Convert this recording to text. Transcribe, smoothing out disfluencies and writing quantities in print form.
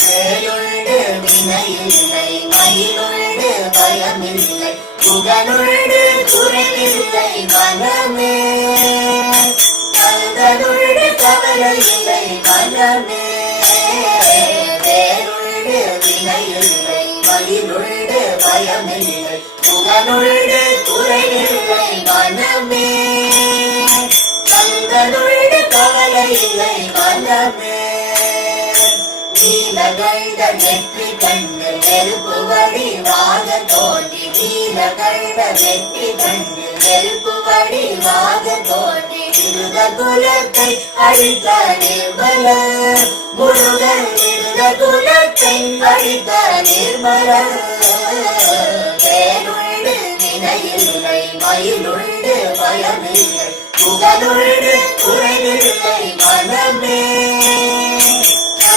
வேலுண்டு வினையில்லை மயிலுண்டு பயமில்லை புகனுண்டு குறைவில்லை மனமே கந்தனுண்டு கவலையில்லை மனமே வேலுண்டு வினையில்லை மயிலுண்டு பயமில்லை புகனுண்டு குறைவில்லை மனமே கந்தனுண்டு கவலையில்லை மனமே நீலகண்ட நெற்றி கண்டு நெருப்பு வடிவாக தோன்றி நீலகண்ட நெற்றி கண்டு நெருப்பு வடிவாக தோன்றி இருத குலத்தை அழித்த நிர்மல முருகன் இருத குலத்தை அழித்த நிர்மல வேலுண்டு வினையில்லை மயிலுண்டு பயமில்லை புகழுண்டு குறைவில்லை மனமே